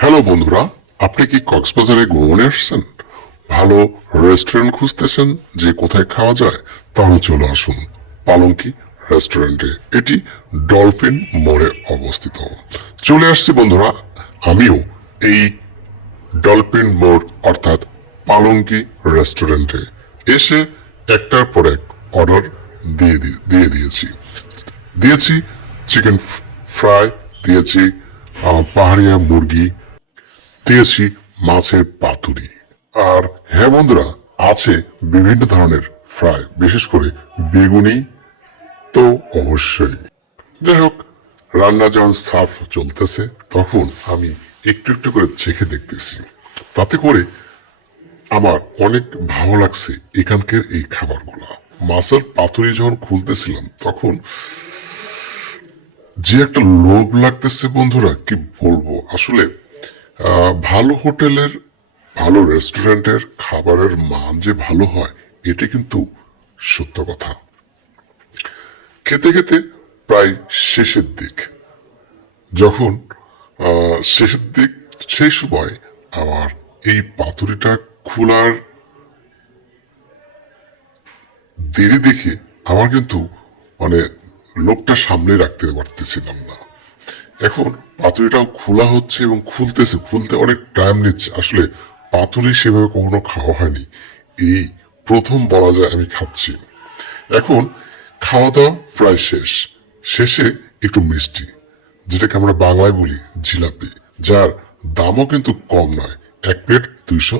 Hello বন্ধুরা, আপনি কি কক্সবাজারে ভ্রমণে আসছেন? ভালো রেস্টুরেন্ট খুঁজতেছেন যে কোথায় খাওয়া যায়? তাহলে চলে আসুন পালঙ্কি রেস্টুরেন্টে। এটি ডলফিন মোড়ে অবস্থিত। চলে আসছি বন্ধুরা, আমিও এই ডলফিন মোড় অর্থাৎ পালঙ্কি রেস্টুরেন্টে এসে একটার পর এক অর্ডার দিয়ে দিয়েছি চিকেন ফ্রাই, দিয়েছি পাহাড়িয়া মুরগি, দিয়েছি মাছের পাতুরি। আর হ্যাঁ বন্ধুরা, আছে বিভিন্ন ধরনের ফ্রাই, বিশেষ করে বেগুনি তো অবশ্যই। যাই হোক, রান্না যখন সার্ভ চলতেছে তখন আমি একটু একটু করে চেখে দেখতেছি। তাতে করে আমার অনেক ভালো লাগছে এখানকার এই খাবারগুলো। মাছের পাতুরি যখন খুলতেছিলাম তখন যে একটা লোভ লাগতেছে বন্ধুরা, কি বলবো আসলে। ভালো হোটেলের, ভালো রেস্টুরেন্টের খাবারের মান যে ভালো হয় এটা কিন্তু সত্য কথা। খেতে খেতে প্রায় শেষের দিক, যখন শেষের দিক, সেই সময় আমার এই পাতুরিটা খোলার দেরি দেখে আমার কিন্তু মানে লোকটা সামনে রাখতে পারতেছিলাম না। এখন পাতুরিটাও খোলা হচ্ছে এবং খুলতে অনেক টাইম নিচ্ছে। আসলে পাতুরি সেভাবে কখনো খাওয়া হয়নি, এই প্রথম বলা যায় আমি খাচ্ছি। এখন খাওয়া দাওয়া প্রায় শেষে একটু মিষ্টি, যেটাকে আমরা বাংলায় বলি জিলাপি, যার দামও কিন্তু কম নয়, এক প্লেট 200।